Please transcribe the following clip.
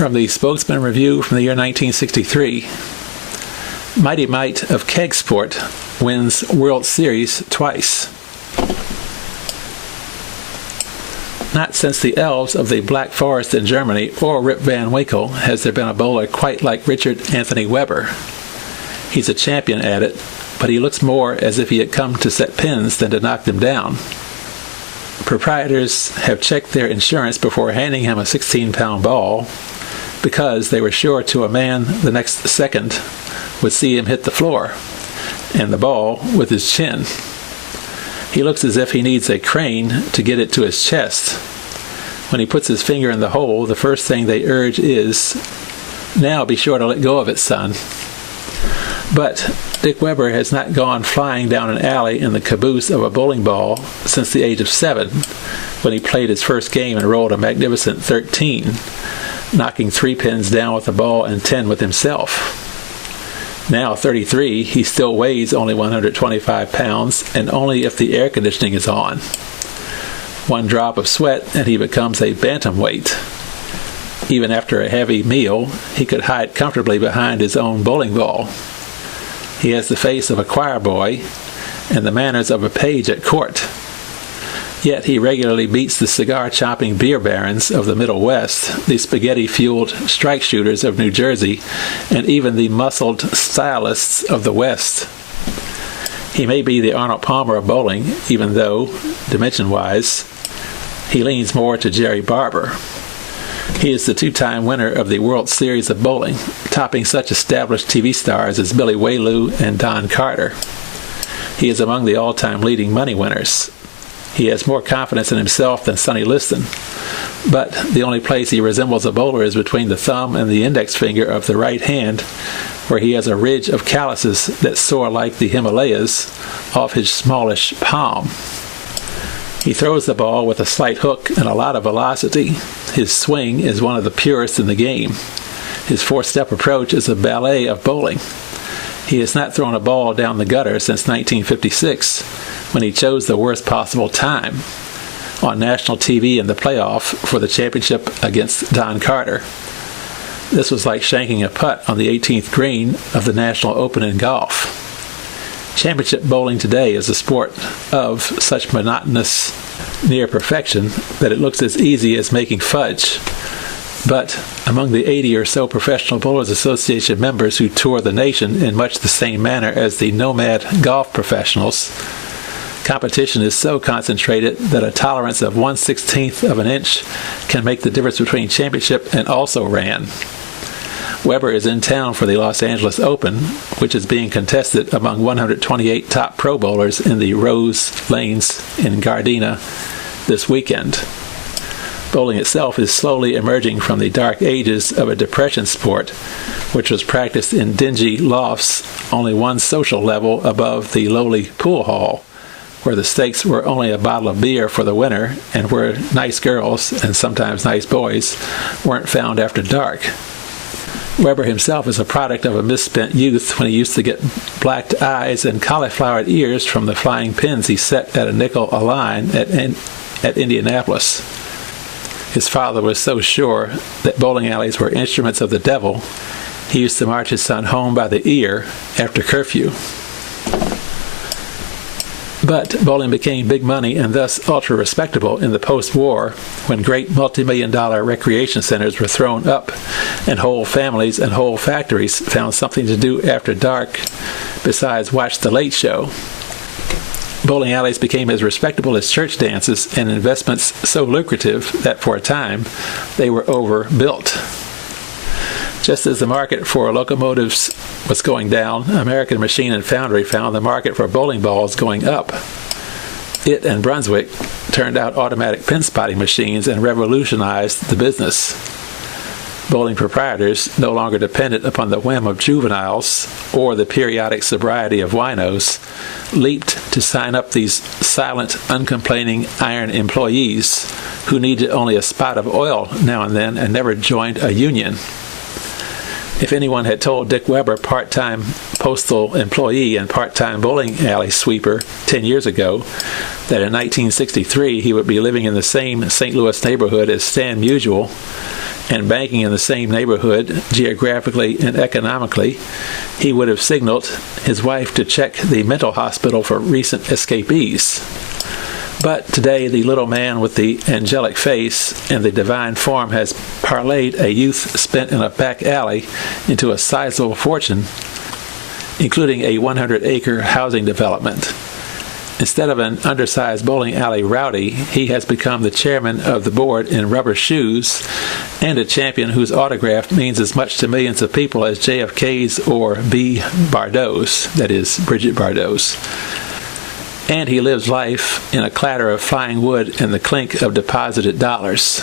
From the Spokesman Review from the year 1963, Mighty Mite of Keg Sport wins World Series twice. Not since the elves of the Black Forest in Germany or Rip Van Winkle has there been a bowler quite like Richard Anthony Weber. He's a champion at it, but he looks more as if he had come to set pins than to knock them down. Proprietors have checked their insurance before handing him a 16-pound ball because they were sure to a man the next second would see him hit the floor, and the ball with his chin. He looks as if he needs a crane to get it to his chest. When he puts his finger in the hole, the first thing they urge is, "Now be sure to let go of it, son." But Dick Weber has not gone flying down an alley in the caboose of a bowling ball since the age of 7, when he played his first game and rolled a magnificent 13, knocking 3 pins down with a ball and 10 with himself. Now 33, he still weighs only 125 pounds, and only if the air conditioning is on. One drop of sweat and he becomes a bantamweight. Even after a heavy meal, he could hide comfortably behind his own bowling ball. He has the face of a choir boy and the manners of a page at court. Yet he regularly beats the cigar-chopping beer barons of the Middle West, the spaghetti-fueled strike shooters of New Jersey, and even the muscled stylists of the West. He may be the Arnold Palmer of bowling, even though, dimension-wise, he leans more to Jerry Barber. He is the 2-time winner of the World Series of Bowling, topping such established TV stars as Billy Whaley and Don Carter. He is among the all-time leading money winners. He has more confidence in himself than Sonny Liston, but the only place he resembles a bowler is between the thumb and the index finger of the right hand, where he has a ridge of calluses that soar like the Himalayas off his smallish palm. He throws the ball with a slight hook and a lot of velocity. His swing is one of the purest in the game. His 4-step approach is a ballet of bowling. He has not thrown a ball down the gutter since 1956, when he chose the worst possible time on national TV in the playoff for the championship against Don Carter. This was like shanking a putt on the 18th green of the National Open in golf. Championship bowling today is a sport of such monotonous near perfection that it looks as easy as making fudge. But among the 80 or so Professional Bowlers Association members who tour the nation in much the same manner as the nomad golf professionals, competition is so concentrated that a tolerance of 1/16th of an inch can make the difference between championship and also-ran. Weber is in town for the Los Angeles Open, which is being contested among 128 top pro bowlers in the Rose Lanes in Gardena this weekend. Bowling itself is slowly emerging from the dark ages of a depression sport, which was practiced in dingy lofts only one social level above the lowly pool hall, where the stakes were only a bottle of beer for the winner and where nice girls, and sometimes nice boys, weren't found after dark. Weber himself is a product of a misspent youth when he used to get blacked eyes and cauliflowered ears from the flying pins he set at a nickel a line at Indianapolis. His father was so sure that bowling alleys were instruments of the devil, he used to march his son home by the ear after curfew. But bowling became big money and thus ultra-respectable in the post-war, when great multi-million-dollar recreation centers were thrown up and whole families and whole factories found something to do after dark besides watch The Late Show. Bowling alleys became as respectable as church dances and investments so lucrative that for a time they were overbuilt. Just as the market for locomotives was going down, American Machine and Foundry found the market for bowling balls going up. It and Brunswick turned out automatic pin spotting machines and revolutionized the business. Bowling proprietors, no longer dependent upon the whim of juveniles or the periodic sobriety of winos, leaped to sign up these silent, uncomplaining iron employees who needed only a spot of oil now and then and never joined a union. If anyone had told Dick Weber, part-time postal employee and part-time bowling alley sweeper 10 years ago, that in 1963 he would be living in the same St. Louis neighborhood as Stan Musial and banking in the same neighborhood geographically and economically, he would have signaled his wife to check the mental hospital for recent escapees. But today, the little man with the angelic face and the divine form has parlayed a youth spent in a back alley into a sizable fortune, including a 100-acre housing development. Instead of an undersized bowling alley rowdy, he has become the chairman of the board in rubber shoes and a champion whose autograph means as much to millions of people as JFK's or B. Bardot's, that is, Bridget Bardot's. And he lives life in a clatter of flying wood and the clink of deposited dollars.